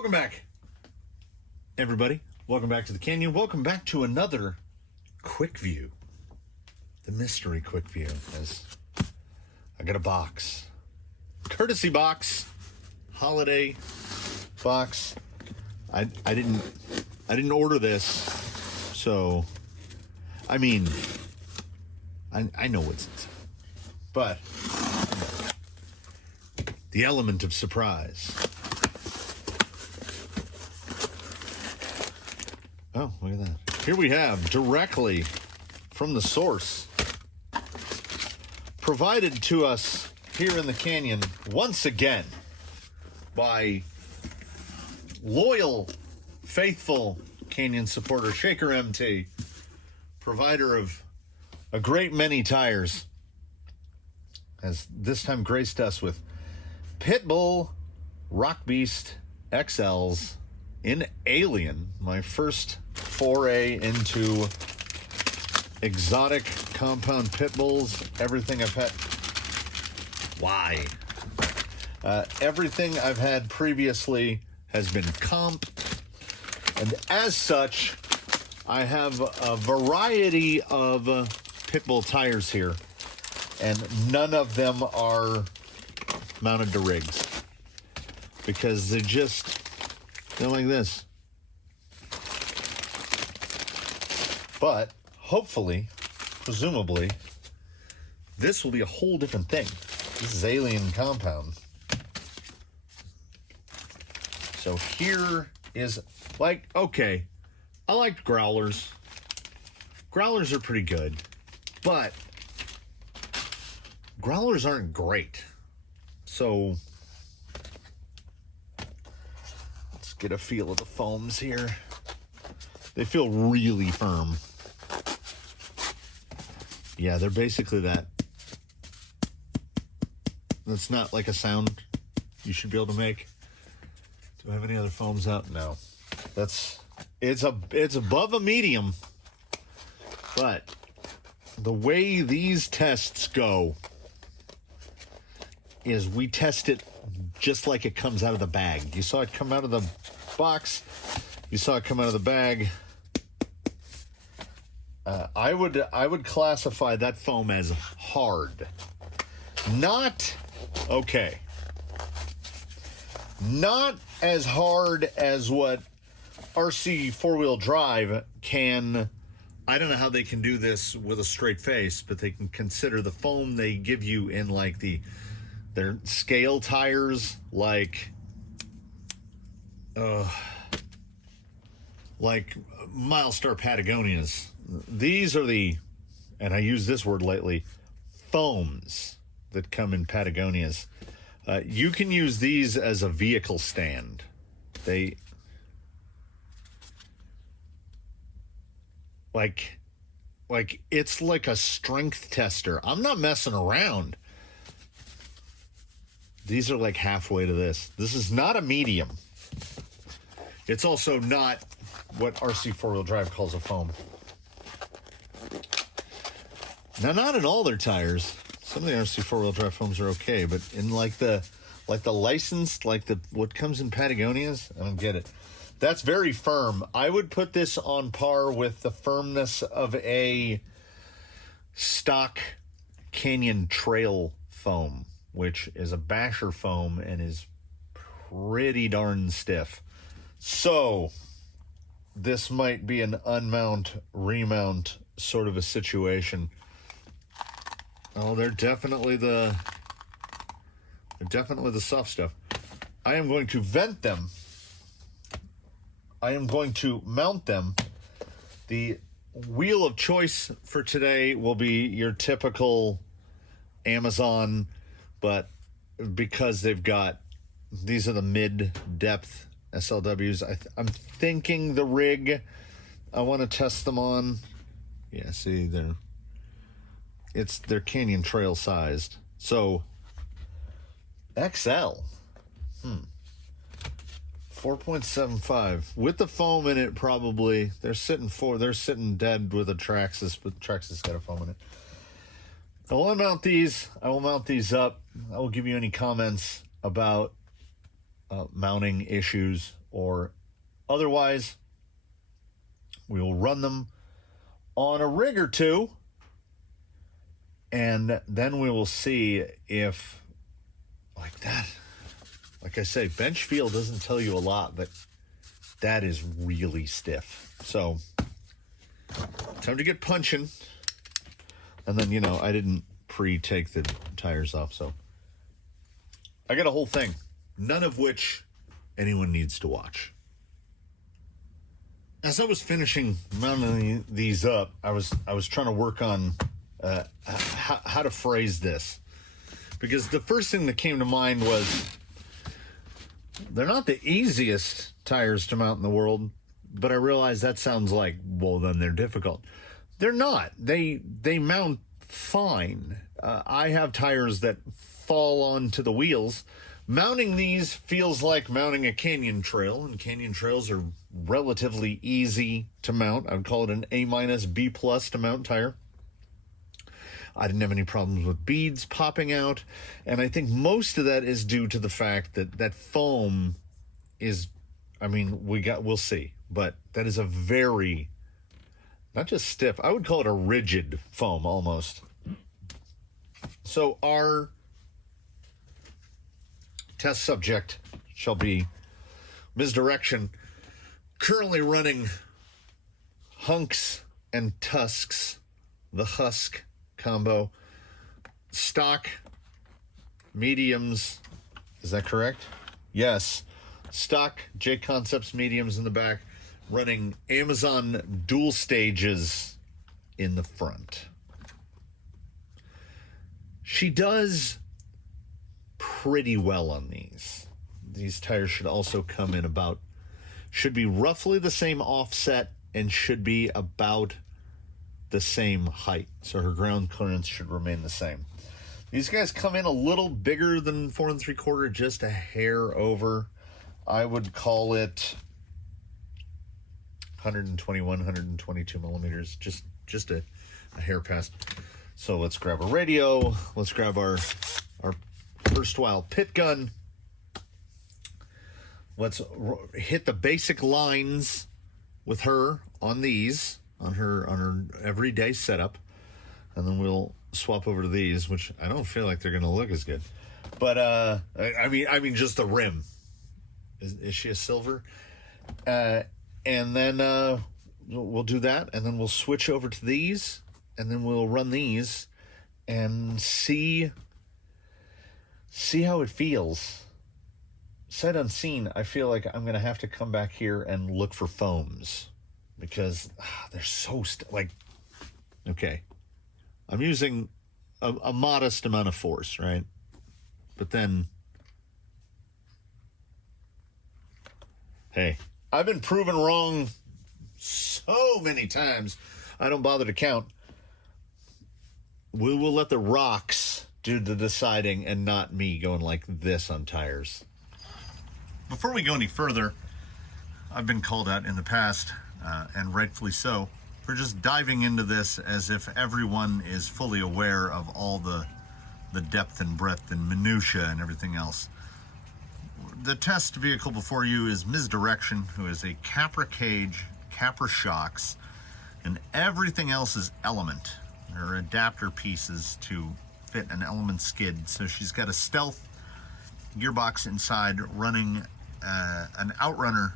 Welcome back, everybody. Welcome back to the canyon. Welcome back to another quick view. The mystery quick view. As I got a box. Courtesy box. Holiday box. I didn't order this. So I mean I know what's inside. But the element of surprise. Oh, look at that. Here we have, directly from the source, provided to us here in the canyon once again by loyal, faithful canyon supporter Shaker MT, provider of a great many tires, has this time graced us with Pitbull Rock Beast XLs in Alien, my first foray into exotic compound pit bulls. Everything I've had. Why? Everything I've had previously has been comp, and as such, I have a variety of pit bull tires here, and none of them are mounted to rigs because they're like this. But hopefully, presumably, this will be a whole different thing. This is alien compound. So here is, like, okay, I liked growlers. Growlers are pretty good, but growlers aren't great. So let's get a feel of the foams here. They feel really firm. Yeah, they're basically that. That's not like a sound you should be able to make. Do I have any other foams out? No. It's above a medium. But the way these tests go is we test it just like it comes out of the bag. You saw it come out of the box. You saw it come out of the bag. I would classify that foam as hard. Not okay. Not as hard as what RC four-wheel drive can. I don't know how they can do this with a straight face, but they can consider the foam they give you in like their scale tires, like Milestar Patagonias. These are and I use this word lately, foams that come in Patagonias. You can use these as a vehicle stand. Like it's like a strength tester. I'm not messing around. These are like halfway to this. This is not a medium. It's also not what RC four-wheel drive calls a foam. Now, not in all their tires. Some of the RC four-wheel drive foams are okay, but in like the licensed, what comes in Patagonias, I don't get it. That's very firm. I would put this on par with the firmness of a stock Canyon Trail foam, which is a basher foam and is pretty darn stiff. So this might be an unmount, remount sort of a situation. Oh, they're definitely the soft stuff. I am going to vent them. I am going to mount them. The wheel of choice for today will be your typical Amazon, but because these are the mid-depth SLWs, I'm thinking the rig I want to test them on. Yeah, see, they're Canyon Trail sized. So XL. 4.75 with the foam in it. Probably they're sitting dead with a Traxxas, but Traxxas got a foam in it. I will mount these. I will mount these up. I will give you any comments about mounting issues or otherwise. We will run them on a rig or two, and then we will see if, like that, like I say, bench feel doesn't tell you a lot, but that is really stiff. So, time to get punching. And then, you know, I didn't pre-take the tires off, so I got a whole thing, none of which anyone needs to watch. As I was finishing mounting these up, I was trying to work on how to phrase this, because the first thing that came to mind was they're not the easiest tires to mount in the world, but I realized that sounds like, well, then they're difficult. They're not. They mount fine. I have tires that fall onto the wheels. Mounting these feels like mounting a canyon trail, and canyon trails are relatively easy to mount. I would call it an A-, B+ to mount tire. I didn't have any problems with beads popping out, and I think most of that is due to the fact that that foam is, I mean, we'll see, but that is a very, not just stiff, I would call it a rigid foam almost. So our test subject shall be Misdirection, currently running hunks and tusks, the husk combo, stock mediums. Is that correct? Yes. Stock J Concepts mediums in the back, running Amazon dual stages in the front. She does pretty well on these. These tires should also come in about, should be roughly the same offset and should be about the same height. So her ground clearance should remain the same. These guys come in a little bigger than 4 3/4, just a hair over. I would call it 121, 122 millimeters, just a hair past. So let's grab a radio. Let's grab our erstwhile pit gun. Let's hit the basic lines with her on these, on her everyday setup, and then we'll swap over to these, which I don't feel like they're going to look as good. But I mean, just the rim. Is she a silver? And then we'll do that, and then we'll switch over to these, and then we'll run these and see how it feels. Sight unseen, I feel like I'm going to have to come back here and look for foams, because they're so okay, I'm using a modest amount of force, right? But then, hey, I've been proven wrong so many times, I don't bother to count. We will let the rocks do the deciding and not me going like this on tires. Before we go any further, I've been called out in the past, and rightfully so, for just diving into this as if everyone is fully aware of all the depth and breadth and minutia and everything else. The test vehicle before you is Misdirection, who is a Capra cage, Capra shocks, and everything else is Element. There are adapter pieces to fit an Element skid. So she's got a Stealth gearbox inside running an Outrunner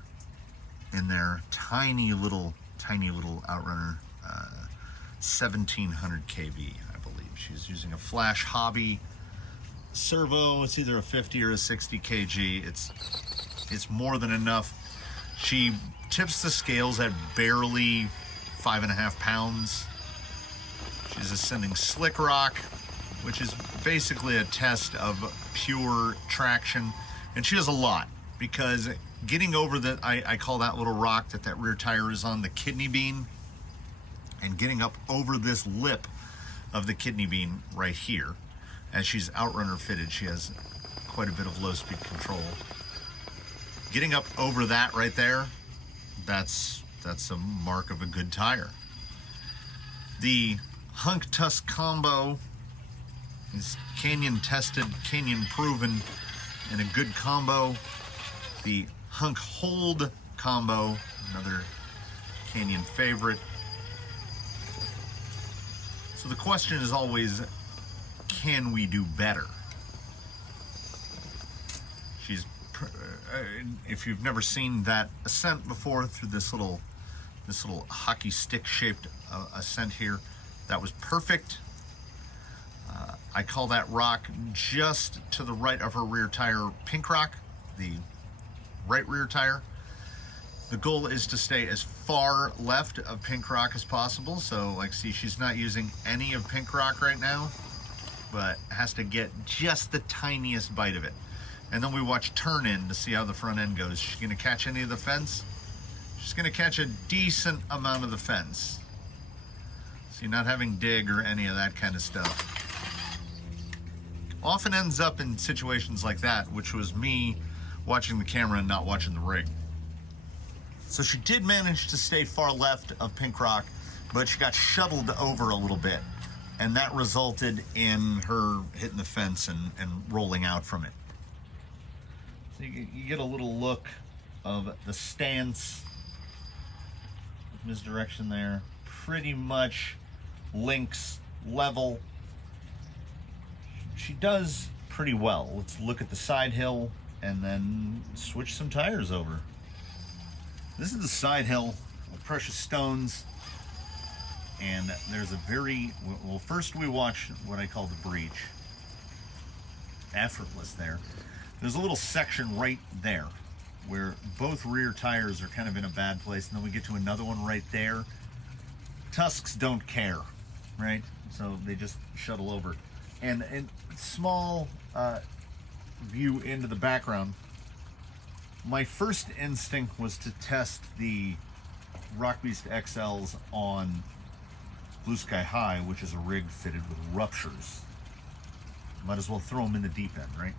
in there, tiny little Outrunner, 1700 kV, I believe. She's using a Flash Hobby servo. It's either a 50 or a 60 kg. It's more than enough. She tips the scales at barely 5.5 pounds. She's ascending Slick Rock, which is basically a test of pure traction, and she has a lot, because getting over the, I call that little rock that rear tire is on, the kidney bean, and getting up over this lip of the kidney bean right here, as she's Outrunner fitted, she has quite a bit of low speed control. Getting up over that right there, that's a mark of a good tire. The Hunk Tusk combo is canyon tested, canyon proven, and a good combo. The hunk hold combo, another Canyon favorite. So the question is always, can we do better? She's, if you've never seen that ascent before through this little hockey stick shaped ascent here, that was perfect. I call that rock just to the right of her rear tire pink rock, the right rear tire. The goal is to stay as far left of pink rock as possible. So like, see, she's not using any of pink rock right now, but has to get just the tiniest bite of it. And then we watch turn in to see how the front end goes. She's gonna catch any of the fence? She's gonna catch a decent amount of the fence. See, not having dig or any of that kind of stuff. Often ends up in situations like that, which was me watching the camera and not watching the rig. So she did manage to stay far left of pink rock, but she got shuttled over a little bit, and that resulted in her hitting the fence and rolling out from it. So you get a little look of the stance, misdirection there, pretty much links level. She does pretty well. Let's look at the side hill and then switch some tires over. This is the side hill with precious stones, and there's a very, well, first we watch what I call the breach. Effortless there. There's a little section right there where both rear tires are kind of in a bad place, and then we get to another one right there. Tusks don't care, right? So they just shuttle over. And small view into the background, my first instinct was to test the Rock Beast XLs on Blue Sky High, which is a rig fitted with ruptures. Might as well throw them in the deep end, right?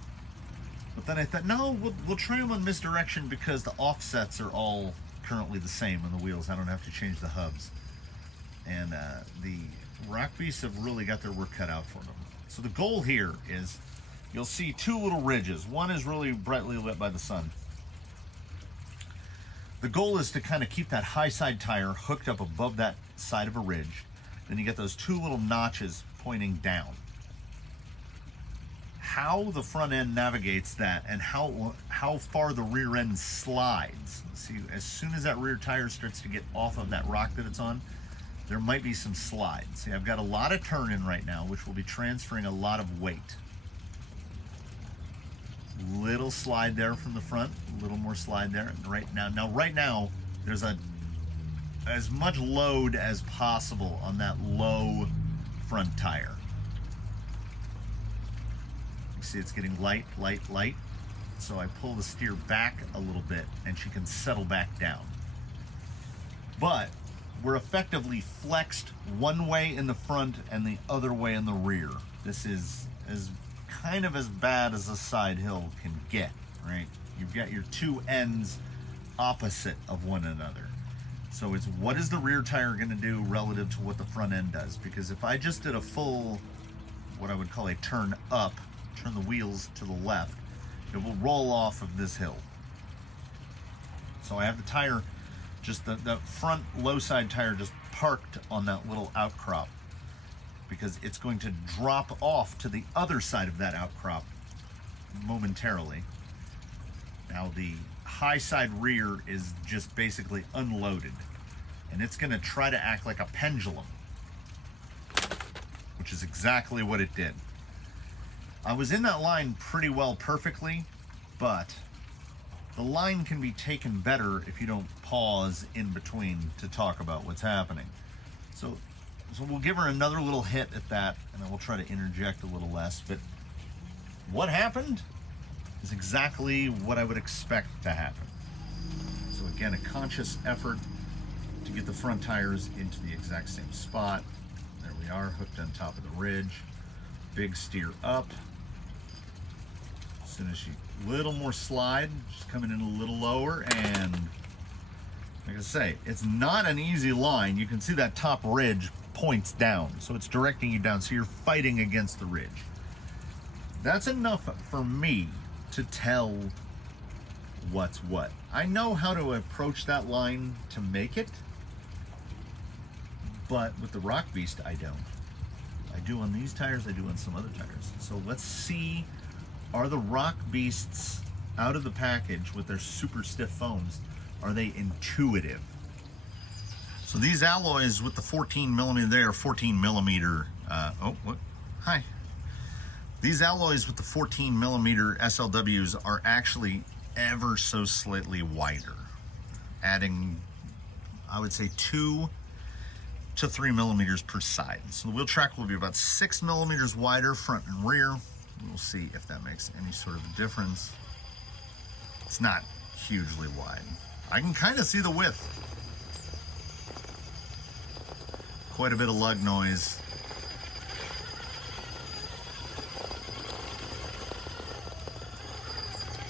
But then I thought, no, we'll try them on misdirection because the offsets are all currently the same on the wheels. I don't have to change the hubs. And the Rock Beasts have really got their work cut out for them. So the goal here is, you'll see two little ridges. One is really brightly lit by the sun. The goal is to kind of keep that high side tire hooked up above that side of a ridge. Then you get those two little notches pointing down. How the front end navigates that and how far the rear end slides. See, as soon as that rear tire starts to get off of that rock that it's on, there might be some slides. See, I've got a lot of turn in right now, which will be transferring a lot of weight. Little slide there from the front, a little more slide there. And right now, there's as much load as possible on that low front tire. You see it's getting light, light, light. So I pull the steer back a little bit and she can settle back down. But we're effectively flexed one way in the front and the other way in the rear. This is kind of as bad as a side hill can get, right? You've got your two ends opposite of one another. So it's, what is the rear tire going to do relative to what the front end does? Because if I just did a full, what I would call a turn up, turn the wheels to the left, it will roll off of this hill. So I have the tire, just the front low side tire just parked on that little outcrop, because it's going to drop off to the other side of that outcrop momentarily. Now the high side rear is just basically unloaded, and it's going to try to act like a pendulum, which is exactly what it did. I was in that line pretty well perfectly, but the line can be taken better if you don't pause in between to talk about what's happening. So we'll give her another little hit at that, and then we'll try to interject a little less. But what happened is exactly what I would expect to happen. So again, a conscious effort to get the front tires into the exact same spot. There we are, hooked on top of the ridge. Big steer up. As soon as she, little more slide, she's coming in a little lower, and like I say, it's not an easy line. You can see that top ridge points down, so it's directing you down, so you're fighting against the ridge. That's enough for me to tell what's what. I know how to approach that line to make it, but with the Rock Beast, I don't. I do on these tires, I do on some other tires. So let's see, are the Rock Beasts out of the package with their super stiff foams, are they intuitive? So these alloys with the 14 millimeter, they are 14 millimeter, oh, what? Hi. These alloys with the 14 millimeter SLWs are actually ever so slightly wider, adding, I would say, 2 to 3 millimeters per side. So the wheel track will be about 6 millimeters wider front and rear. We'll see if that makes any sort of a difference. It's not hugely wide. I can kind of see the width. Quite a bit of lug noise.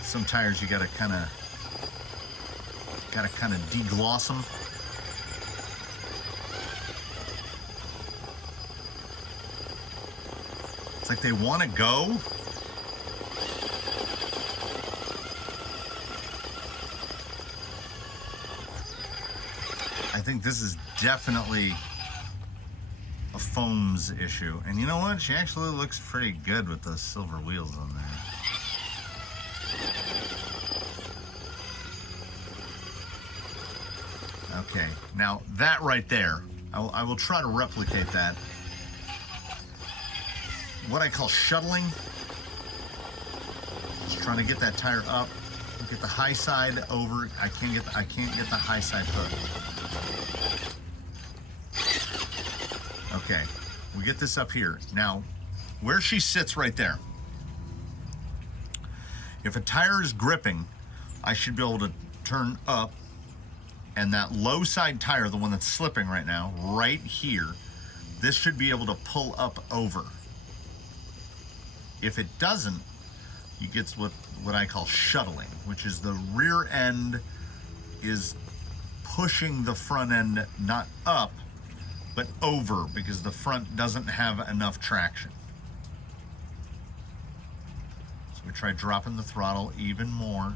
Some tires you gotta kind of degloss them. It's like they want to go, I think this is definitely a foams issue. And you know what? She actually looks pretty good with those silver wheels on there. Okay, now that right there, I will try to replicate that. What I call shuttling. Just trying to get that tire up, get the high side over. I can't get the high side hook. Okay, we get this up here. Now, where she sits right there, if a tire is gripping, I should be able to turn up, and that low side tire, the one that's slipping right now, right here, this should be able to pull up over. If it doesn't, you get what I call shuttling, which is the rear end is pushing the front end not up, but over, because the front doesn't have enough traction. So we try dropping the throttle even more.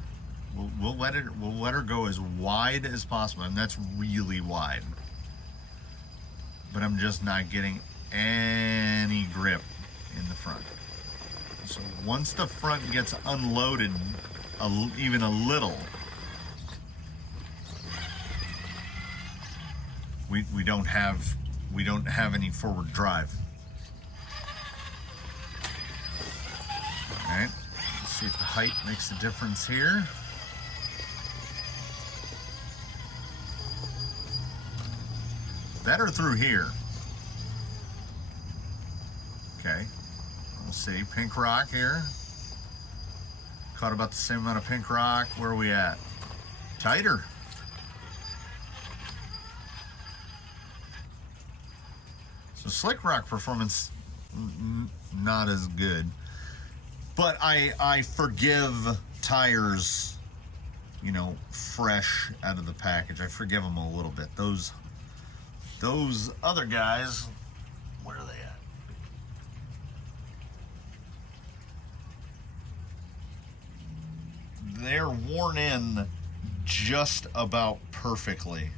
We'll let her go as wide as possible, and that's really wide. But I'm just not getting any grip in the front. So once the front gets unloaded even a little, we don't have any forward drive. All right, let's see if the height makes a difference here. Better through here. Okay. We'll see, pink rock here. Caught about the same amount of pink rock. Where are we at? Tighter. So slick rock performance, not as good. But I forgive tires, you know, fresh out of the package. I forgive them a little bit. Those other guys, where are they at? They're worn in just about perfectly.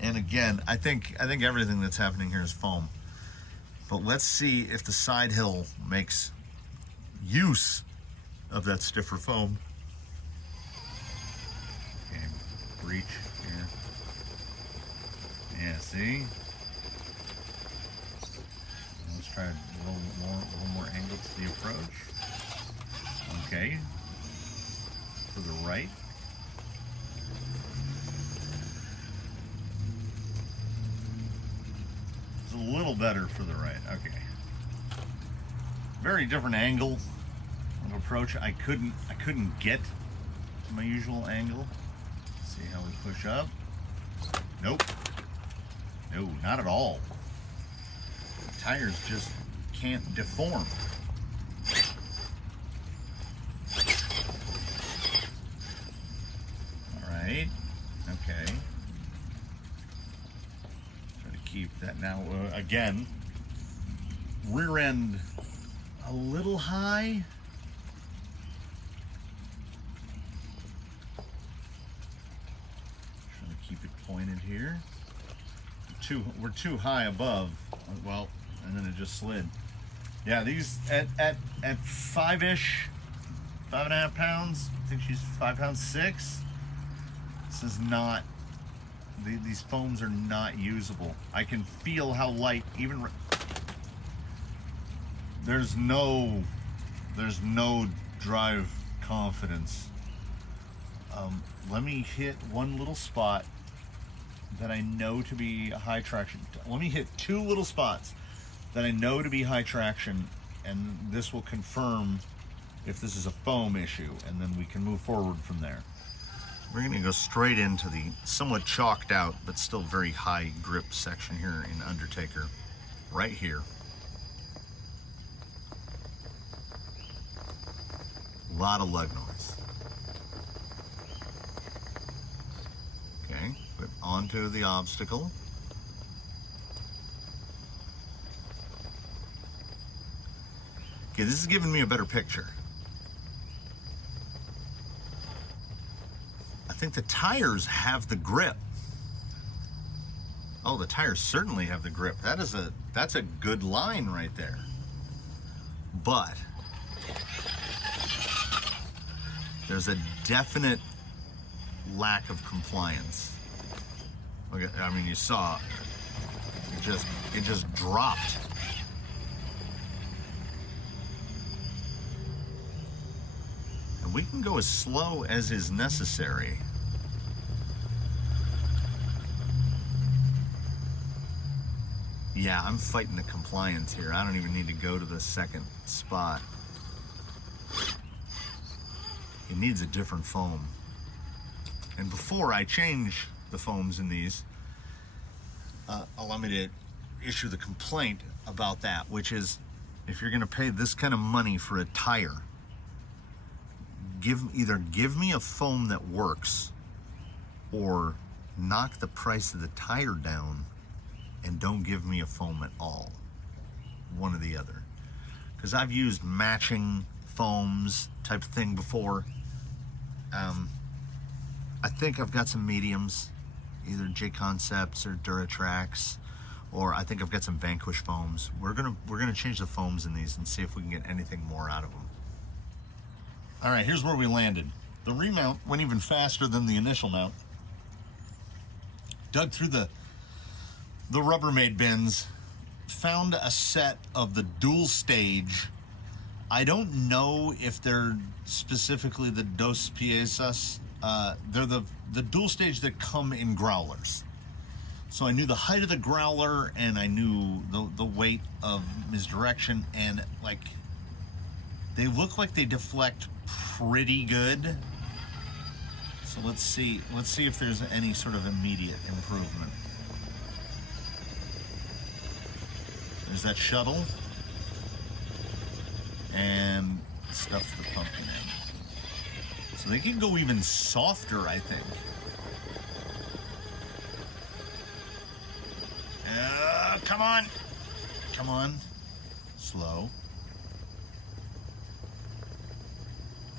And again, I think everything that's happening here is foam. But let's see if the side hill makes use of that stiffer foam. Okay, breach here. Yeah, see? Let's try a little more angle to the approach. Okay. For the right. It's a little better for the right. Okay. Very different angle of approach. I couldn't get to my usual angle. Let's see how we push up. Nope. No, not at all. The tires just can't deform. Alright, okay. Try to keep that now, again, rear end a little high. keep it pointed here. We're too high above. Well, and then it just slid. Yeah, these at 5-ish, 5.5 pounds. I think she's 5 pounds 6. This is not. These foams are not usable. I can feel how light. Even there's no drive confidence. Let me hit one little spot that I know to be a high traction. Let me hit 2 little spots that I know to be high traction, and this will confirm if this is a foam issue, and then we can move forward from there. We're going to go straight into the somewhat chalked out but still very high grip section here in Undertaker, right here. A lot of lug noise. Okay, put onto the obstacle. Okay, this is giving me a better picture. I think the tires have the grip. Oh, the tires certainly have the grip. That's a good line right there. But there's a definite lack of compliance. Look at, I mean, you saw it just dropped. And we can go as slow as is necessary. Yeah, I'm fighting the compliance here. I don't even need to go to the second spot. It needs a different foam. And before I change the foams in these, allow me to issue the complaint about that, which is, if you're gonna pay this kind of money for a tire, either give me a foam that works, or knock the price of the tire down and don't give me a foam at all. One or the other. Because I've used matching foams type of thing before. I think I've got some mediums, either J Concepts or Duratrax, or I think I've got some Vanquish foams. We're gonna change the foams in these and see if we can get anything more out of them. All right, here's where we landed. The remount went even faster than the initial mount. Dug through the Rubbermaid bins, found a set of the dual stage. I don't know if they're specifically the Dos Piezas. They're the dual stage that come in growlers. So I knew the height of the growler, and I knew the weight of misdirection, and like, they look like they deflect pretty good. So let's see if there's any sort of immediate improvement. There's that shuttle, and stuff the pumpkin in. So they can go even softer, I think. Come on. Come on. Slow.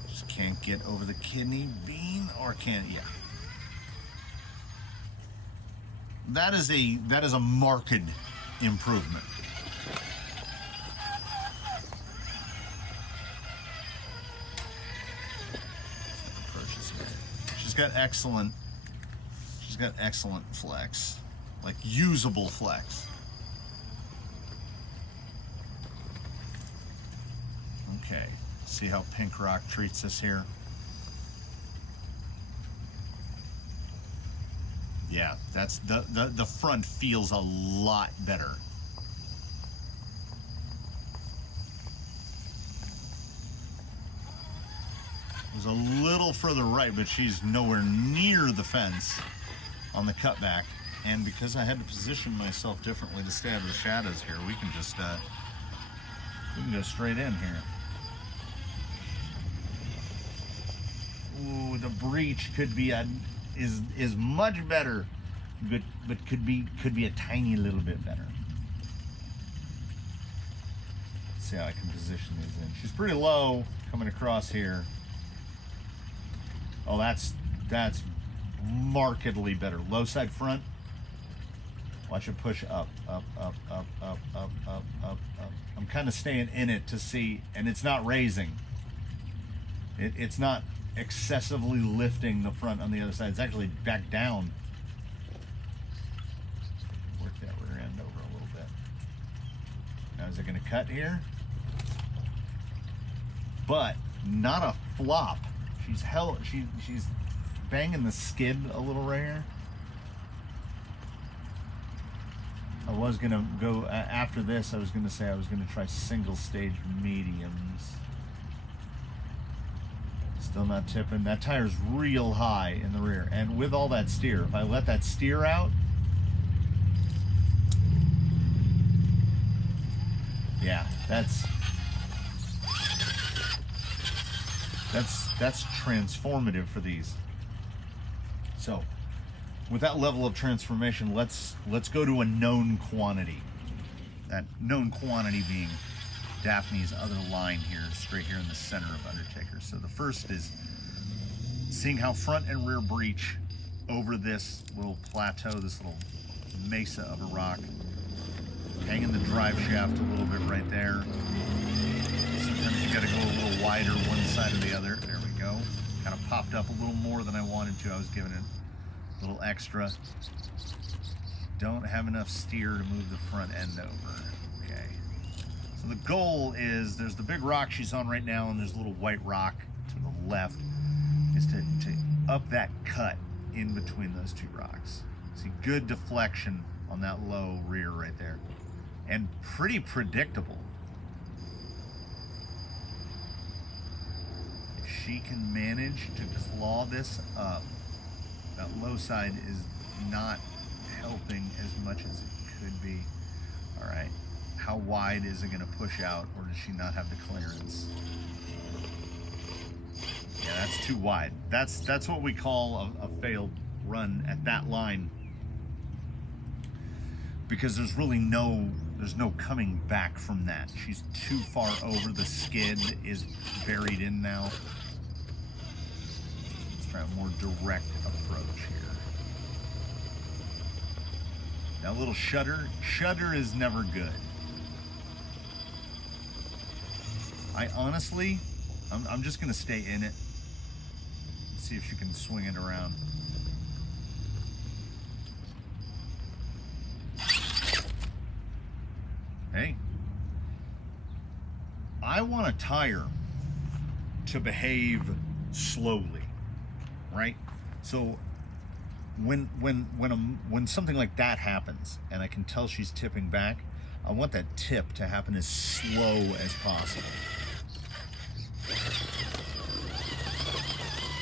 Just can't get over the kidney bean, or can't, yeah. That is a marked improvement. She's got excellent flex, like usable flex. Okay, see how Pink Rock treats us here. Yeah, that's the front feels a lot better. It was a little further right, but she's nowhere near the fence on the cutback. And because I had to position myself differently to stay out of the shadows here, we can just we can go straight in here. Ooh, the breach could be is much better, but could be a tiny little bit better. Let's see how I can position these in. She's pretty low coming across here. Oh, that's markedly better. Low side front. Watch it push up, up, up, up, up, up, up, up, up. I'm kind of staying in it to see, and it's not raising. It's not excessively lifting the front on the other side. It's actually back down. Work that rear end over a little bit. Now is it going to cut here? But not a flop. She's banging the skid a little right here. I was gonna go after this. I was gonna say I was gonna try single stage mediums. Still not tipping. That tire's real high in the rear, and with all that steer, if I let that steer out, yeah, that's transformative for these. So with that level of transformation, let's go to a known quantity. That known quantity being Daphne's other line here, straight here in the center of Undertaker. So the first is seeing how front and rear breach over this little plateau, this little mesa of a rock. Hanging the drive shaft a little bit right there. Sometimes you gotta go a little wider one side or the other. There we go. Kind of popped up a little more than I wanted to. I was giving it a little extra. Don't have enough steer to move the front end over. Okay. So the goal is, there's the big rock she's on right now, and there's a little white rock to the left, is to up that cut in between those two rocks. See, good deflection on that low rear right there. And pretty predictable. If she can manage to claw this up, that low side is not helping as much as it could be. All right, how wide is it gonna push out, or does she not have the clearance? Yeah, that's too wide. That's what we call a failed run at that line, because there's really no coming back from that. She's too far over. The skid is buried in now. Let's try a more direct approach here. Now a little shudder is never good. I honestly, I'm just gonna stay in it. See if she can swing it around. Hey, I want a tire to behave slowly, right? So when something like that happens and I can tell she's tipping back, I want that tip to happen as slow as possible.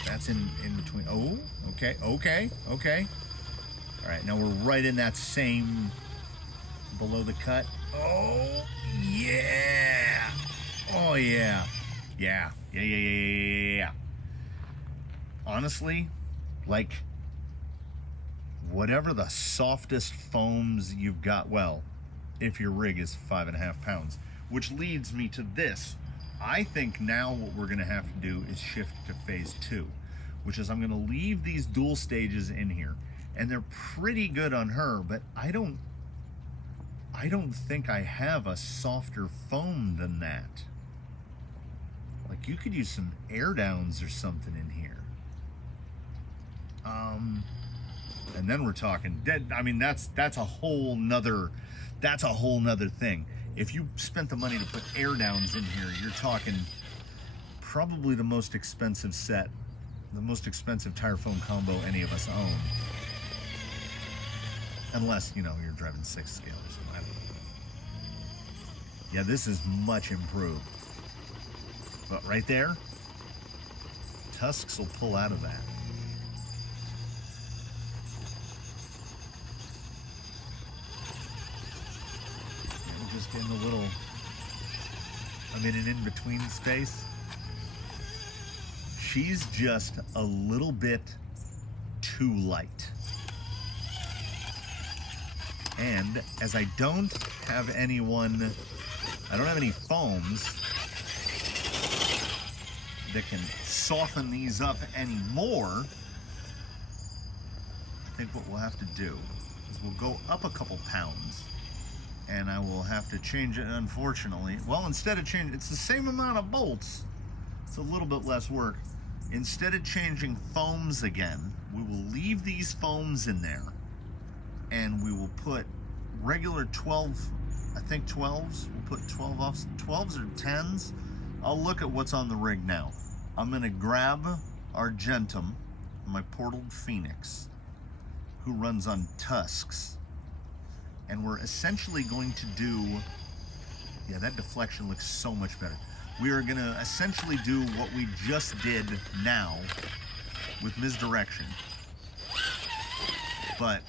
That's in between. Oh, okay. All right, now we're right in that same below the cut. Oh, yeah. Oh, yeah. Yeah. Honestly, like, whatever the softest foams you've got, well, if your rig is 5.5 pounds, which leads me to this. I think now what we're gonna have to do is shift to phase 2, which is I'm gonna leave these dual stages in here, and they're pretty good on her, but I don't think I have a softer foam than that. Like, you could use some air downs or something in here. And then we're talking dead. I mean, that's a whole nother thing. If you spent the money to put air downs in here, you're talking probably the most expensive set, the most expensive tire foam combo any of us own. Unless, you know, you're driving 6 scale or something. I don't know. Yeah, this is much improved. But right there, tusks will pull out of that. We're just getting a little, I'm in an in-between space. She's just a little bit too light. And as I don't have any foams that can soften these up anymore, think what we'll have to do is we'll go up a couple pounds, and I will have to change it, unfortunately. Well, instead of changing, it's the same amount of bolts. It's a little bit less work. Instead of changing foams again, we will leave these foams in there, and we will put regular 12, I think 12s. We'll put 12 off, 12s or 10s. I'll look at what's on the rig now. I'm gonna grab Argentum, my portaled Phoenix, who runs on tusks. And we're essentially going to do, yeah, that deflection looks so much better. We are gonna essentially do what we just did now with misdirection. But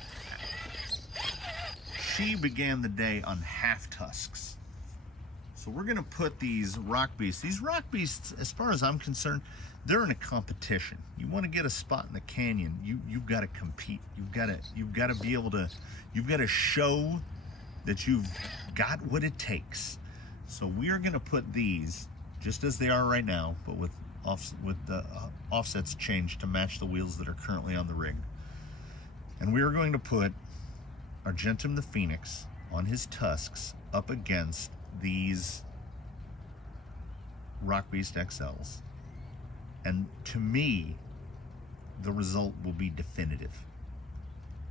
she began the day on half tusks. So we're gonna put these Rock Beasts. These Rock Beasts, as far as I'm concerned, they're in a competition. You want to get a spot in the canyon, you've got to compete. You've got to be able to. You've got to show that you've got what it takes. So we are going to put these just as they are right now, but with the offsets changed to match the wheels that are currently on the rig. And we are going to put Argentum the Phoenix on his tusks up against these Rock Beast XLs. And to me, the result will be definitive.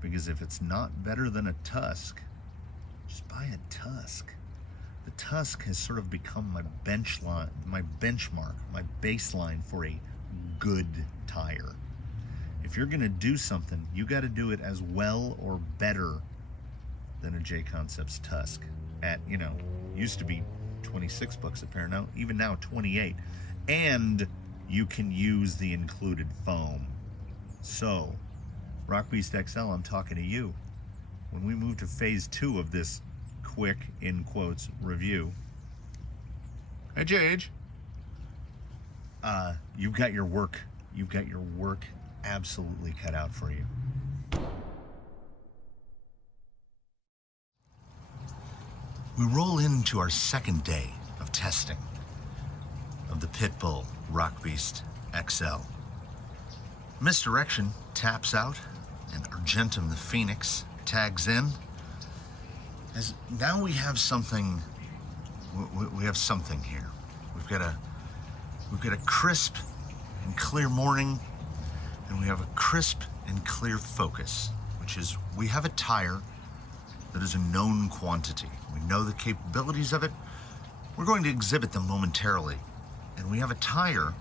Because if it's not better than a tusk, just buy a tusk. The tusk has sort of become my benchmark, my baseline for a good tire. If you're gonna do something, you gotta do it as well or better than a J Concepts tusk at, used to be 26 bucks a pair, now, even now 28. And you can use the included foam. So, Rock Beast XL, I'm talking to you. When we move to phase 2 of this quick, in quotes, review, hey Jage, you've got your work absolutely cut out for you. We roll into our second day of testing of the Pitbull Rock Beast XL. Misdirection taps out, and Argentum the Phoenix tags in. As now we have something. We have something here. We've got a crisp and clear morning, and we have a crisp and clear focus, which is we have a tire that is a known quantity. We know the capabilities of it. We're going to exhibit them momentarily. And we have a tire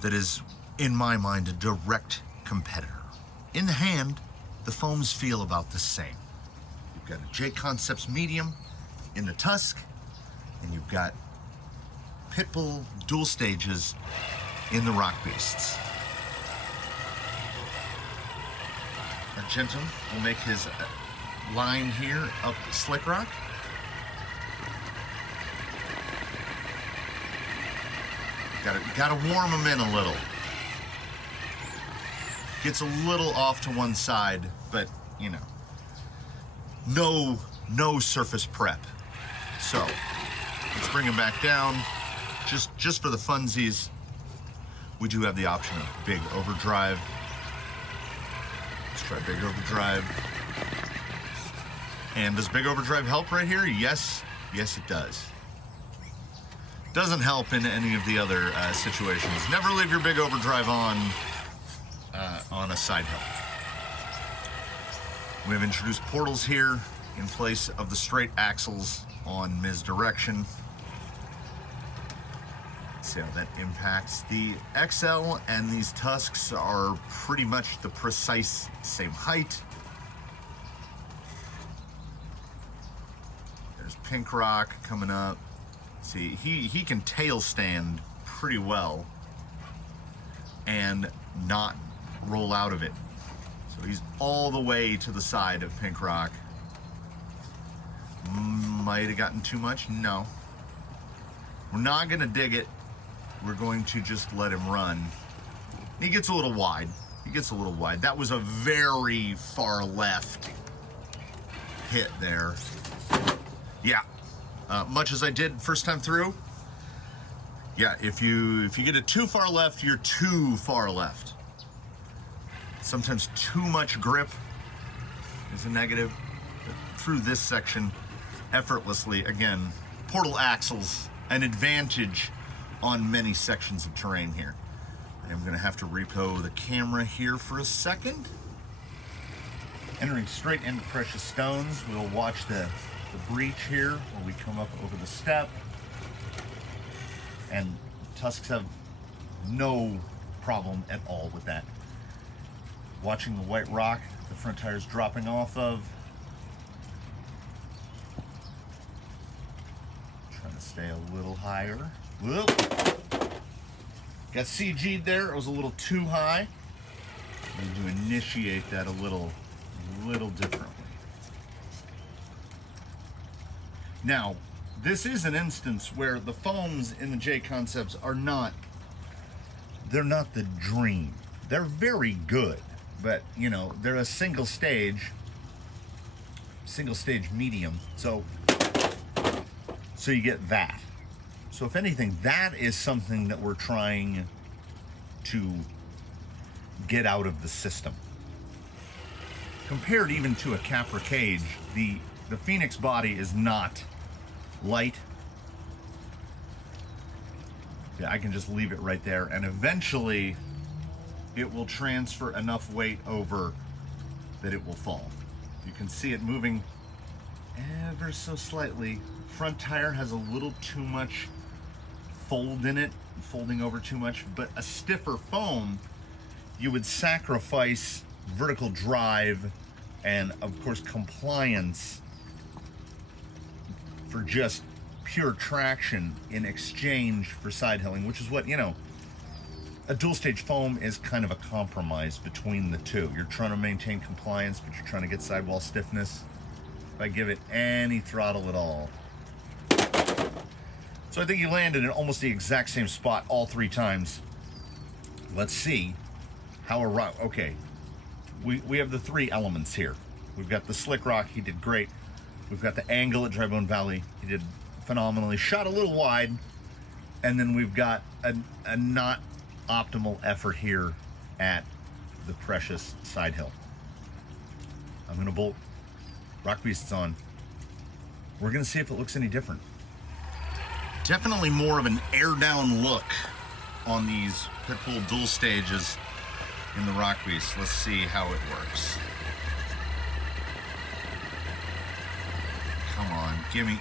that is, in my mind, a direct competitor. In the hand, the foams feel about the same. You've got a J Concepts medium in the tusk, and you've got Pitbull dual stages in the Rock Beasts. Argentum will make his line here up Slick Rock. Gotta warm them in a little. Gets a little off to one side, but no surface prep. So let's bring him back down. Just for the funsies, we do have the option of big overdrive. Let's try big overdrive. And does big overdrive help right here? Yes, it does. Doesn't help in any of the other situations. Never leave your big overdrive on a side hill. We have introduced portals here in place of the straight axles on misdirection. Let's see how that impacts. The XL and these tusks are pretty much the precise same height. There's Pink Rock coming up. See, he can tail stand pretty well and not roll out of it. So he's all the way to the side of Pink Rock. Might have gotten too much? No. We're not gonna dig it. We're going to just let him run. He gets a little wide. That was a very far left hit there. Yeah. Much as I did first time through, yeah, if you get it too far left, you're too far left. Sometimes too much grip is a negative. But through this section, effortlessly, again, portal axles, an advantage on many sections of terrain here. I'm gonna have to repo the camera here for a second. Entering straight into precious stones, we'll watch the breach here where we come up over the step. And tusks have no problem at all with that. Watching the white rock the front tire's dropping off of. Trying to stay a little higher. Whoop. Got CG'd there, it was a little too high. I need to initiate that a little differently. Now, this is an instance where the foams in the J Concepts are not, they're not the dream. They're very good, but you know, they're a single stage medium. So you get that. So if anything, that is something that we're trying to get out of the system. Compared even to a Capra cage, the Phoenix body is not light. Yeah, I can just leave it right there, and eventually it will transfer enough weight over that it will fall. You can see it moving ever so slightly. Front tire has a little too much fold in it, folding over too much, but a stiffer foam, you would sacrifice vertical drive and of course compliance for just pure traction in exchange for side hilling, which is what, you know, a dual stage foam is kind of a compromise between the two. You're trying to maintain compliance, but you're trying to get sidewall stiffness. If I give it any throttle at all. So I think you landed in almost the exact same spot all three times. Let's see how a rock, okay. We have the three elements here. We've got the slick rock, he did great. We've got the angle at Dry Bone Valley, he did phenomenally. Shot a little wide, and then we've got a not optimal effort here at the precious side hill. I'm gonna bolt Rock Beasts on. We're gonna see if it looks any different. Definitely more of an air down look on these Pitbull dual stages in the Rock Beast. Let's see how it works. Come on, give me,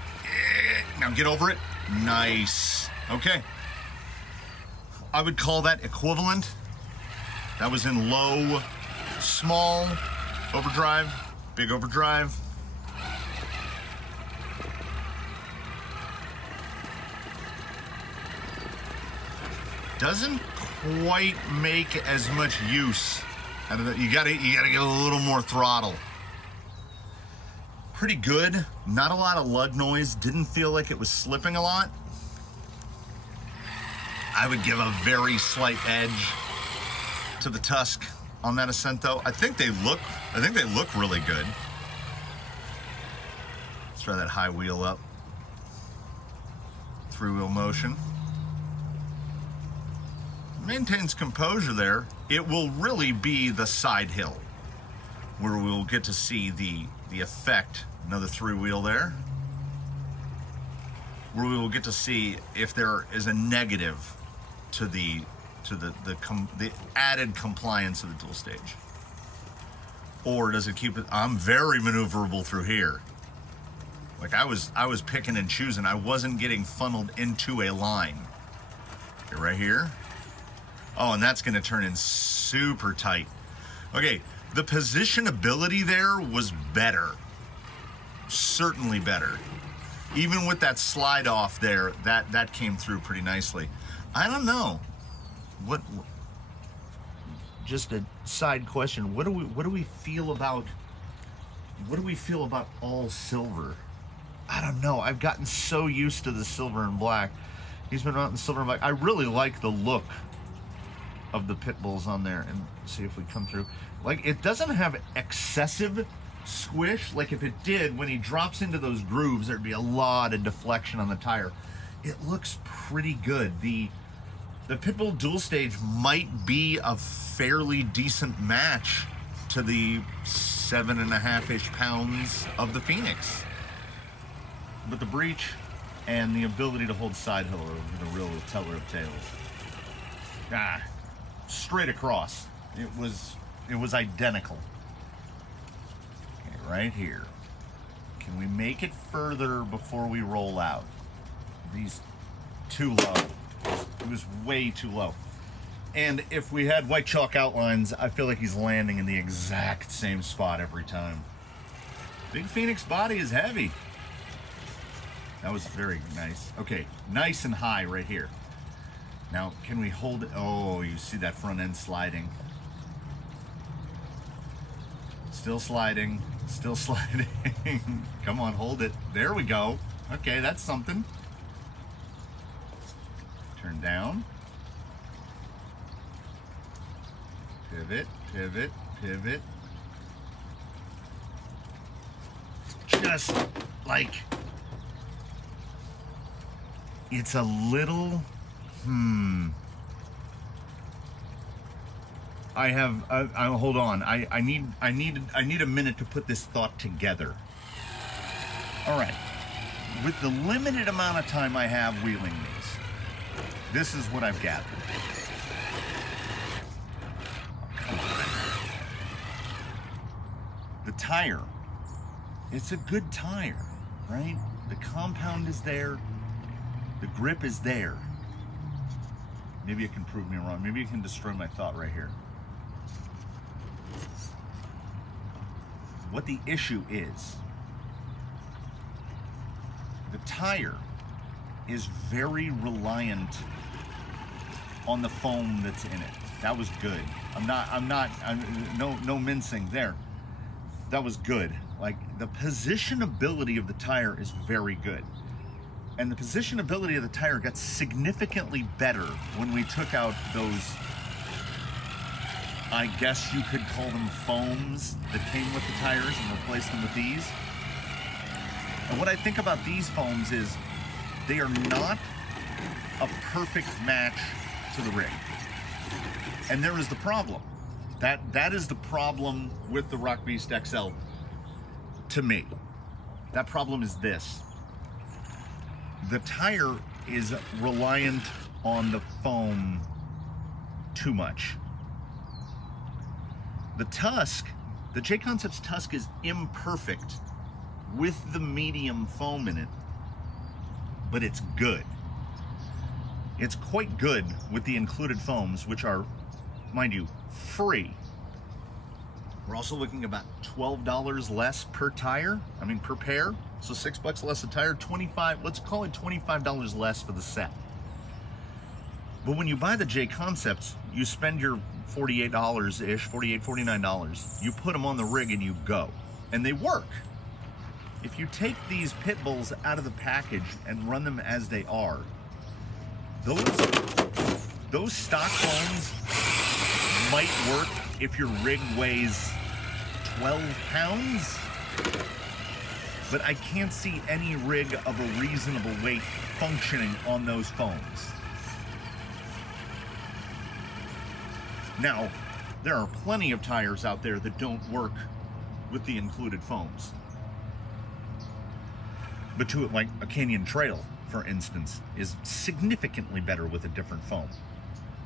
now get over it. Nice, okay. I would call that equivalent. That was in low, small overdrive, big overdrive. Doesn't quite make as much use out of it. You gotta get a little more throttle. Pretty good, not a lot of lug noise. Didn't feel like it was slipping a lot. I would give a very slight edge to the Tusk on that Ascent though. I think they look really good. Let's try that high wheel up. Three wheel motion. Maintains composure there. It will really be the side hill where we'll get to see the effect. Another three wheel there, where we will get to see if there is a negative to the added compliance of the dual stage, or does it keep it? I'm very maneuverable through here. Like I was picking and choosing. I wasn't getting funneled into a line. Okay, right here. Oh, and that's gonna turn in super tight. Okay, the positionability there was better. Certainly better. Even with that slide off there, that came through pretty nicely. I don't know. What just a side question. What do we feel about all silver? I don't know. I've gotten so used to the silver and black. He's been out in silver and black. I really like the look of the pit bulls on there, and see if we come through. Like, it doesn't have excessive squish. Like if it did, when he drops into those grooves, there'd be a lot of deflection on the tire. It looks pretty good. The the Pitbull dual stage might be a fairly decent match to the 7.5-ish pounds of the Phoenix. But the breech and the ability to hold side hill are the real teller of tales. Straight across. It was identical. Okay, right here. Can we make it further before we roll out? These too low. It was way too low. And if we had white chalk outlines, I feel like he's landing in the exact same spot every time. Big Phoenix body is heavy. That was very nice. Okay, nice and high right here. Now, can we hold it? Oh, you see that front end sliding. Still sliding, still sliding. Come on, hold it. There we go. Okay, that's something. Turn down. Pivot, pivot, pivot. Just like, it's a little, hold on. I need a minute to put this thought together. All right. With the limited amount of time I have wheeling these, this is what I've gathered. Come on. The tire, it's a good tire, right? The compound is there. The grip is there. Maybe it can prove me wrong. Maybe it can destroy my thought right here. What the issue is, the tire is very reliant on the foam that's in it. That was good. No mincing there. That was good. Like, the positionability of the tire is very good. And the positionability of the tire got significantly better when we took out those, I guess you could call them foams that came with the tires and replaced them with these. And what I think about these foams is they are not a perfect match to the rig. And there is the problem. That is the problem with the Rock Beast XL to me. That problem is this. The tire is reliant on the foam too much. The tusk, the J-Concepts tusk is imperfect with the medium foam in it, but it's good. It's quite good with the included foams, which are, mind you, free. We're also looking about $12 less per tire, per pair. So $6 less a tire, 25, let's call it $25 less for the set. But when you buy the J-Concepts, you spend your $48-ish, $48, $49. You put them on the rig and you go. And they work. If you take these pit bulls out of the package and run them as they are, those stock foams might work if your rig weighs 12 pounds, but I can't see any rig of a reasonable weight functioning on those foams. Now, there are plenty of tires out there that don't work with the included foams. But like a Canyon Trail, for instance, is significantly better with a different foam.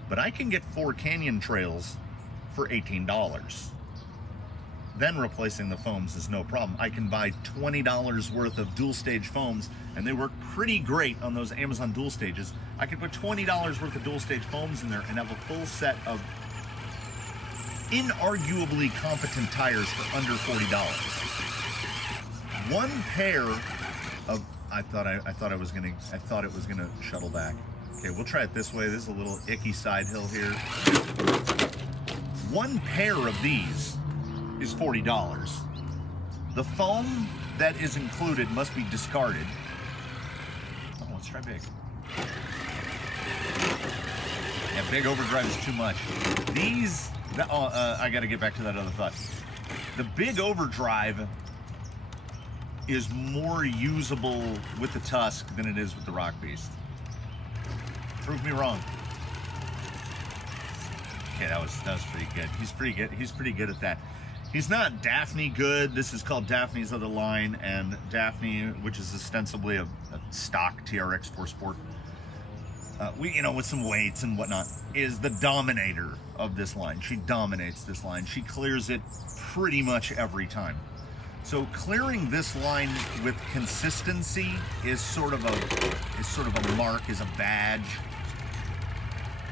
But I can get 4 Canyon Trails for $18. Then replacing the foams is no problem. I can buy $20 worth of dual stage foams, and they work pretty great on those Amazon dual stages. I could put $20 worth of dual stage foams in there and have a full set of inarguably competent tires for under $40. One pair of, I thought it was gonna shuttle back. Okay, we'll try it this way. This is a little icky side hill here. One pair of these is $40. The foam that is included must be discarded. Oh, let's try big. Yeah, big overdrive is too much. These, I gotta get back to that other thought. The big overdrive is more usable with the Tusk than it is with the Rock Beast. Prove me wrong. Okay, that was pretty good. He's pretty good. He's pretty good at that. He's not Daphne good. This is called Daphne's other line, and Daphne, which is ostensibly a stock TRX 4 Sport, with some weights and whatnot, is the dominator of this line. She dominates this line. She clears it pretty much every time. So clearing this line with consistency is sort of a mark, is a badge.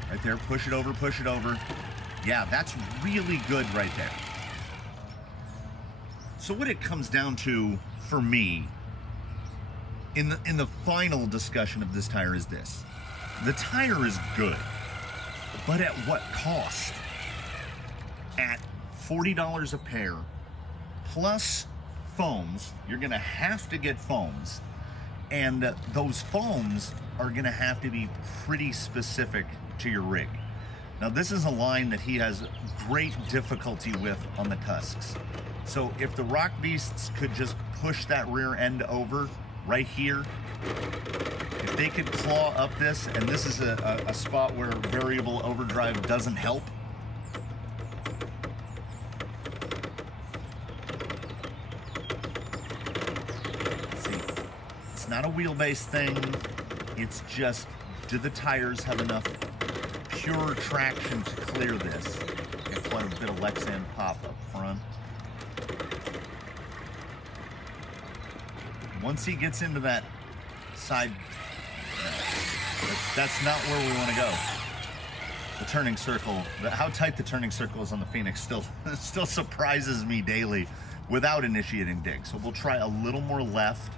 Right there, push it over, push it over. Yeah, that's really good right there. So what it comes down to for me in the final discussion of this tire is this. The tire is good, but at what cost? At $40 a pair, plus foams. You're gonna have to get foams, and those foams are gonna have to be pretty specific to your rig. Now this is a line that he has great difficulty with on the tusks. So if the Rock Beasts could just push that rear end over right here, if they could claw up this, and this is a spot where variable overdrive doesn't help. See, it's not a wheelbase thing. It's just, do the tires have enough pure traction to clear this? Got quite a bit of Lexan pop up front. Once he gets into that side, that's not where we want to go. The turning circle, how tight the turning circle is on the Phoenix still surprises me daily without initiating dig. So we'll try a little more left.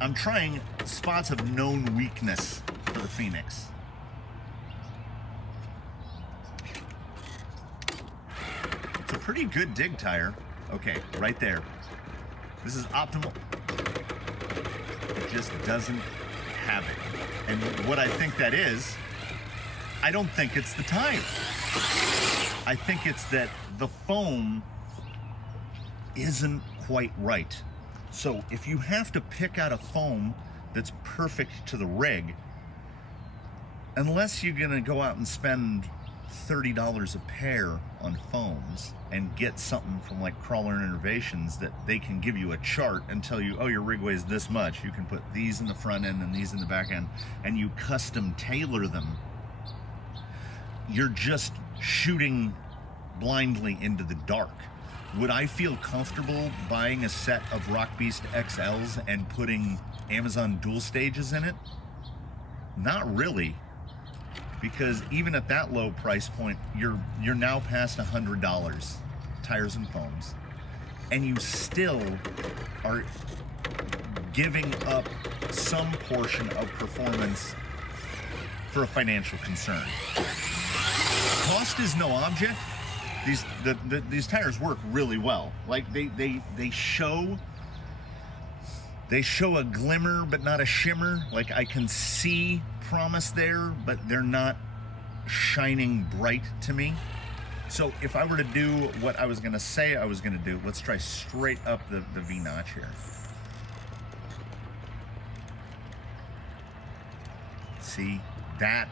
I'm trying spots of known weakness for the Phoenix. It's a pretty good dig tire. Okay, right there. This is optimal. It just doesn't have it. And what I think that is, I don't think it's the tire. I think it's that the foam isn't quite right. So if you have to pick out a foam that's perfect to the rig, unless you're gonna go out and spend $30 a pair on foams and get something from like Crawler Innovations that they can give you a chart and tell you, oh, your rig weighs this much, you can put these in the front end and these in the back end, and you custom tailor them, you're just shooting blindly into the dark. Would I feel comfortable buying a set of Rock Beast XLs and putting Amazon dual stages in it? Not really. Because even at that low price point, you're now past $100 tires and foams, and you still are giving up some portion of performance for a financial concern. Cost is no object. These tires work really well. Like they show a glimmer but not a shimmer. Like I can see promise there, but they're not shining bright to me. So if I were to do what I was gonna say I was gonna do, let's try straight up the V-notch here. See, that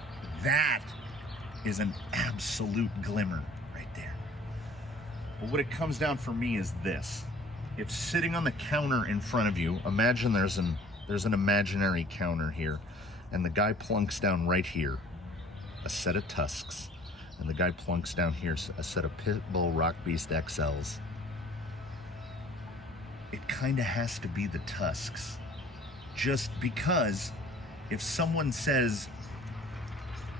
is an absolute glimmer right there. But what it comes down for me is this. If sitting on the counter in front of you, imagine there's an imaginary counter here, and the guy plunks down right here a set of tusks, and the guy plunks down here a set of Pitbull Rock Beast XLs. It kind of has to be the tusks, just because if someone says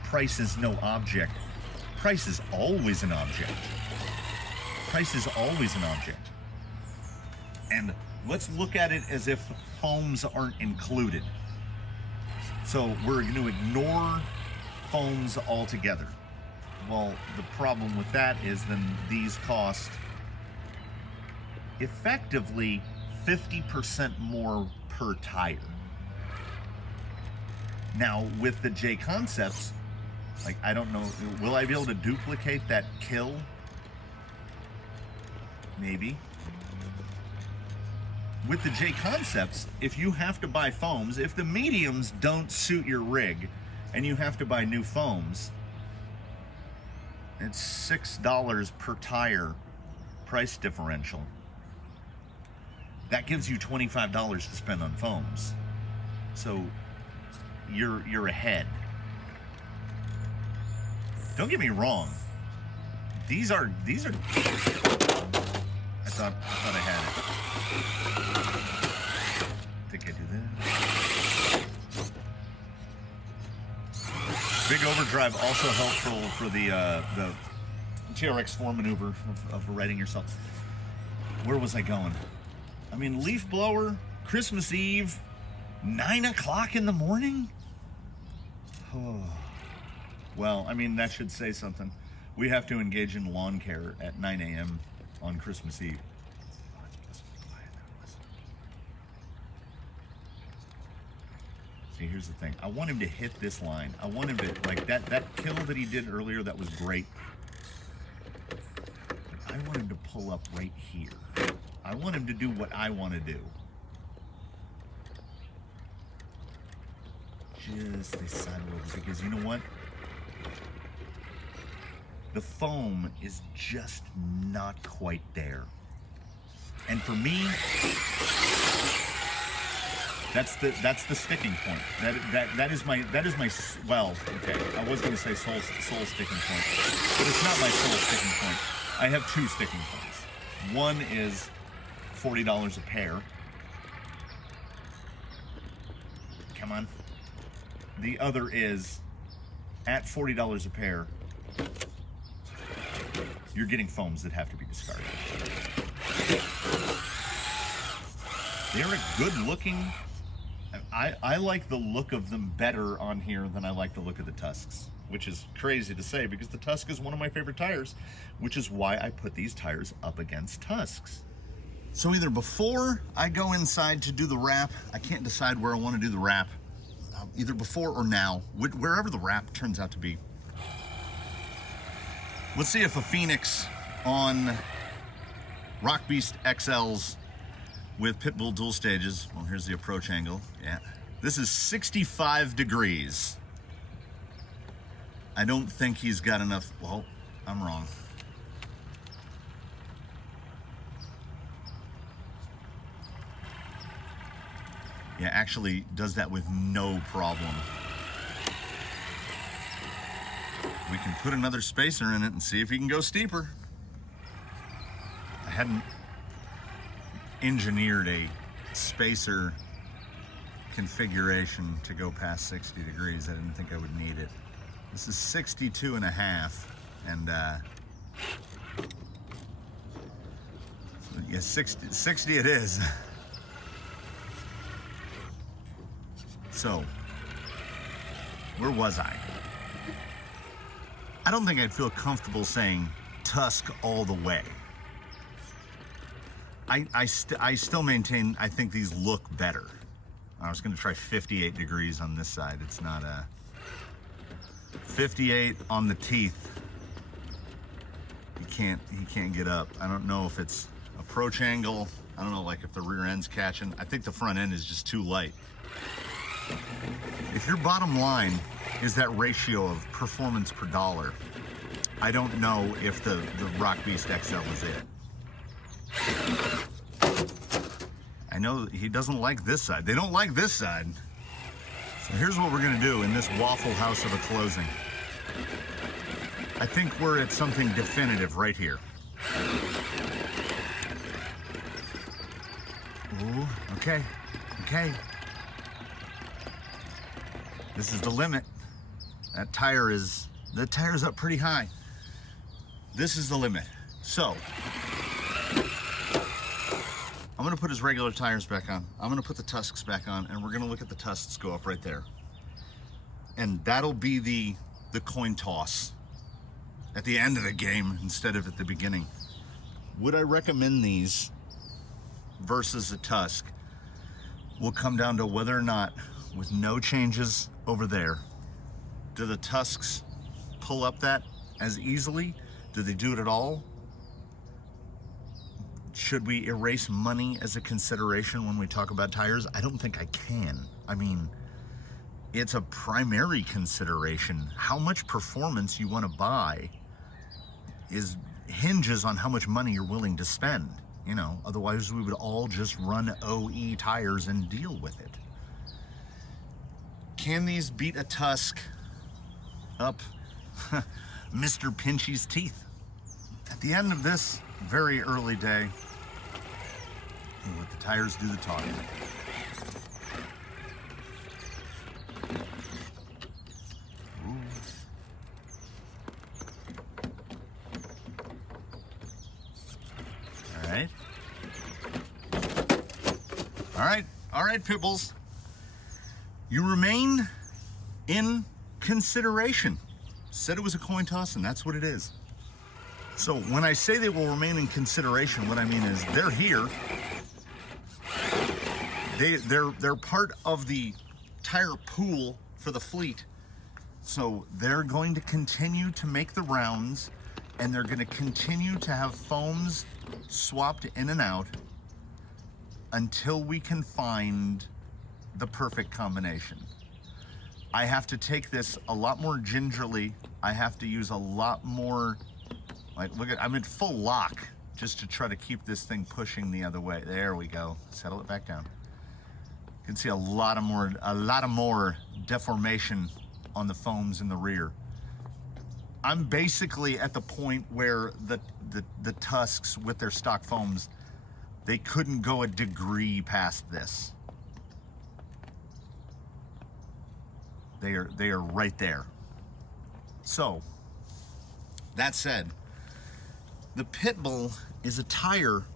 price is no object, price is always an object. Price is always an object. And let's look at it as if foams aren't included. So we're going to ignore foams altogether. Well, the problem with that is then these cost effectively 50% more per tire. Now with the J Concepts, like I don't know, will I be able to duplicate that kill? Maybe. With the J Concepts, if you have to buy foams, if the mediums don't suit your rig and you have to buy new foams, It's $6 per tire price differential. That gives you $25 to spend on foams. So you're ahead. Don't get me wrong. These are I thought I had it. I think I do that. Big overdrive also helpful for the TRX4 maneuver of righting yourself. Where was I going? I mean, leaf blower, Christmas Eve, 9 o'clock in the morning? Oh. Well, I mean, that should say something. We have to engage in lawn care at 9 a.m. on Christmas Eve. See, here's the thing. I want him to hit this line. I want him to, like, that kill that he did earlier, that was great. But I want him to pull up right here. I want him to do what I want to do. Just this side a little bit, because you know what? The foam is just not quite there. And for me, that's the sticking point. That is my well, okay, I was going to say soul sticking point, but it's not my soul sticking point. I have two sticking points. One is $40 a pair. Come on. The other is at $40 a pair, you're getting foams that have to be discarded. They're a good looking, I like the look of them better on here than I like the look of the Tusks, which is crazy to say because the Tusk is one of my favorite tires, which is why I put these tires up against Tusks. So either before I go inside to do the wrap, I can't decide where I want to do the wrap, either before or now, wherever the wrap turns out to be. Let's see if a Phoenix on Rock Beast XLs with Pitbull dual stages. Well, here's the approach angle. Yeah. This is 65 degrees. I don't think he's got enough. Well, I'm wrong. Yeah, actually does that with no problem. We can put another spacer in it and see if he can go steeper. I hadn't engineered a spacer configuration to go past 60 degrees. I didn't think I would need it. This is 62 and a half, and yeah, 60 it is. So, where was I? I don't think I'd feel comfortable saying Tusk all the way. I still maintain I think these look better. I was going to try 58 degrees on this side. It's not a 58 on the teeth. He can't get up. I don't know if it's approach angle. I don't know, like if the rear end's catching. I think the front end is just too light. If your bottom line is that ratio of performance per dollar, I don't know if the Rock Beast XL is it. I know he doesn't like this side. They don't like this side. So here's what we're gonna do in this Waffle House of a closing. I think we're at something definitive right here. Ooh, okay, okay. This is the limit. That tire is, the tire's up pretty high. This is the limit. So, I'm gonna put his regular tires back on. I'm gonna put the Tusks back on, and we're gonna look at the Tusks go up right there. And that'll be the coin toss at the end of the game instead of at the beginning. Would I recommend these versus a Tusk? Will come down to whether or not, with no changes over there, do the Tusks pull up that as easily? Do they do it at all? Should we erase money as a consideration when we talk about tires? I don't think I can. I mean, it's a primary consideration. How much performance you want to buy hinges on how much money you're willing to spend. You know, otherwise we would all just run OE tires and deal with it. Can these beat a Tusk up Mr. Pinchy's teeth? At the end of this very early day, we'll let the tires do the talking. All right, Pitbulls. You remain in consideration. Said it was a coin toss, and that's what it is. So when I say they will remain in consideration, what I mean is they're here. They're part of the tire pool for the fleet. So they're going to continue to make the rounds, and they're going to continue to have foams swapped in and out until we can find the perfect combination. I have to take this a lot more gingerly. I have to use a lot more, like, look at, I'm in full lock just to try to keep this thing pushing the other way. There we go. Settle it back down. You can see a lot of more deformation on the foams in the rear. I'm basically at the point where the Tusks with their stock foams, they couldn't go a degree past this. They are right there. So, that said, the Pitbull is a tire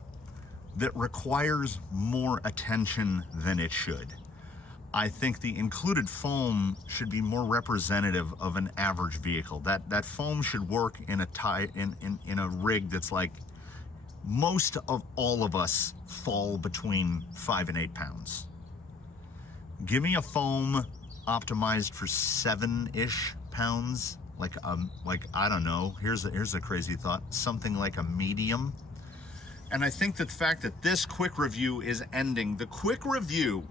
that requires more attention than it should. I think the included foam should be more representative of an average vehicle. That foam should work in a rig that's like, most of all of us fall between 5 and 8 pounds. Give me a foam optimized for 7-ish pounds, like I don't know. Here's a crazy thought. Something like a medium. And I think that the fact that this quick review is ending, the quick review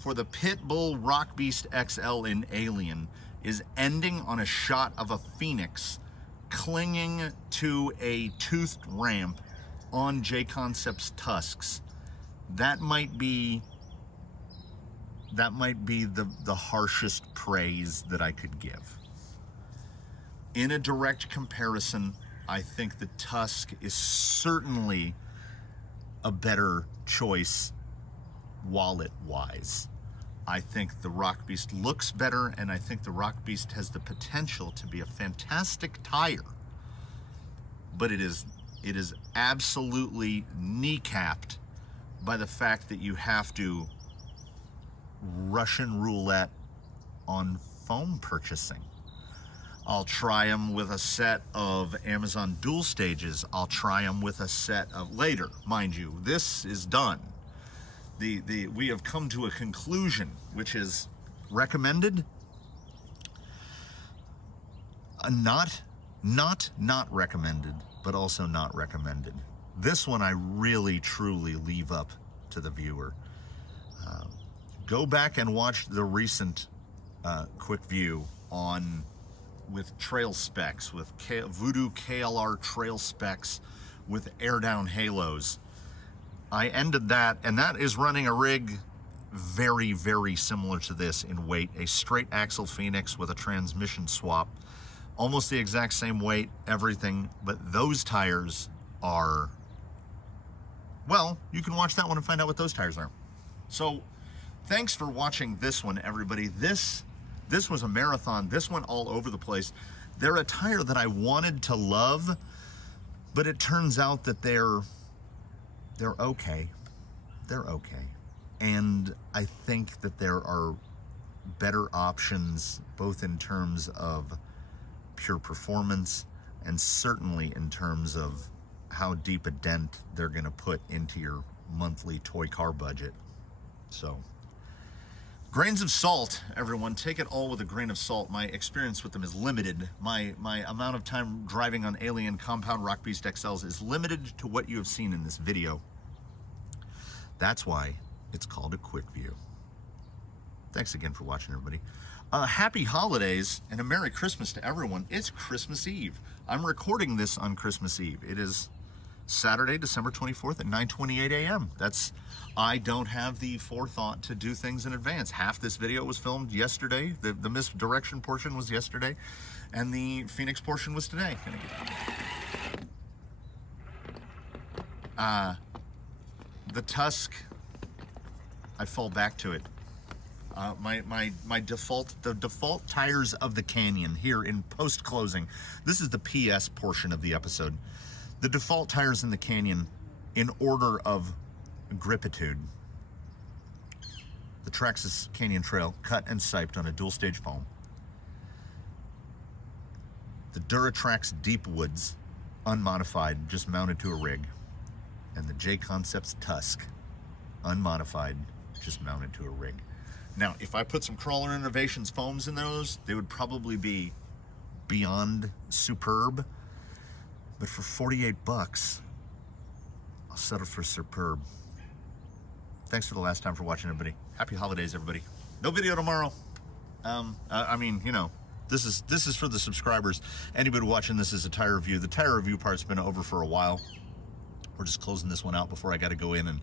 for the Pitbull Rock Beast XL in Alien is ending on a shot of a Phoenix clinging to a toothed ramp on J-Concept's Tusks. That might be the harshest praise that I could give. In a direct comparison, I think the Tusk is certainly a better choice wallet-wise. I think the Rock Beast looks better, and I think the Rock Beast has the potential to be a fantastic tire. But it is absolutely kneecapped by the fact that you have to Russian roulette on foam purchasing. I'll try them with a set of Amazon dual stages. I'll try them with a set of, later, mind you, this is done. We have come to a conclusion, which is recommended, not recommended, but also not recommended. This one I really truly leave up to the viewer. Go back and watch the recent quick view with trail specs, with Voodoo KLR trail specs with air down halos. I ended that, and that is running a rig very, very similar to this in weight. A straight axle Phoenix with a transmission swap. Almost the exact same weight, everything, but those tires are, well, you can watch that one and find out what those tires are. So, thanks for watching this one, everybody. This was a marathon. This went all over the place. They're a tire that I wanted to love, but it turns out that they're okay. They're okay. And I think that there are better options, both in terms of pure performance and certainly in terms of how deep a dent they're going to put into your monthly toy car budget. So, grains of salt, everyone. Take it all with a grain of salt. My experience with them is limited. My amount of time driving on Alien Compound Rock Beast XLs is limited to what you have seen in this video. That's why it's called a quick view. Thanks again for watching, everybody. Happy holidays and a Merry Christmas to everyone. It's Christmas Eve. I'm recording this on Christmas Eve. It is Saturday, December 24th at 9:28 a.m. I don't have the forethought to do things in advance. Half this video was filmed yesterday. The misdirection portion was yesterday, and the Phoenix portion was today. The tusk, I fall back to it. The default tires of the Canyon here in post-closing. This is the PS portion of the episode. The default tires in the Canyon in order of gripitude. The Traxxas Canyon Trail, cut and siped on a dual stage foam. The Duratrax Deep Woods, unmodified, just mounted to a rig. And the J-Concepts Tusk, unmodified, just mounted to a rig. Now, if I put some Crawler Innovations foams in those, they would probably be beyond superb. But for 48 bucks, I'll settle for superb. Thanks for the last time for watching, everybody. Happy holidays, everybody. No video tomorrow. I mean, you know, this is for the subscribers. Anybody watching this is a tire review. The tire review part's been over for a while. We're just closing this one out before I got to go in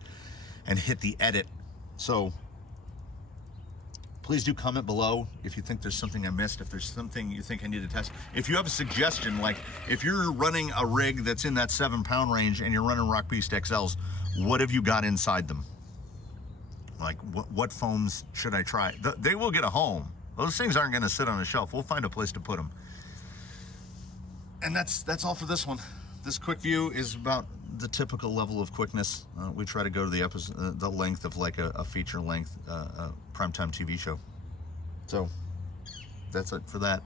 and hit the edit. So please do comment below if you think there's something I missed, if there's something you think I need to test. If you have a suggestion, like if you're running a rig that's in that 7-pound range and you're running Rock Beast XLs, what have you got inside them? Like what foams should I try? They will get a home. Those things aren't going to sit on a shelf. We'll find a place to put them. And that's all for this one. This quick view is about the typical level of quickness. We try to go to the episode, the length of like a feature length primetime TV show. So that's it for that.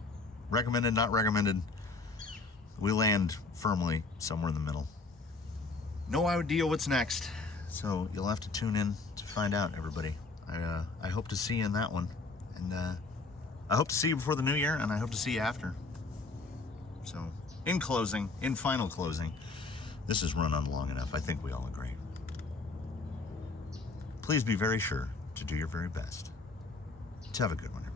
Recommended, not recommended. We land firmly somewhere in the middle. No idea what's next, so you'll have to tune in to find out, everybody. I hope to see you in that one, and I hope to see you before the new year, and I hope to see you after. So in closing, in final closing, this has run on long enough. I think we all agree. Please be very sure to do your very best. To have a good one, everybody.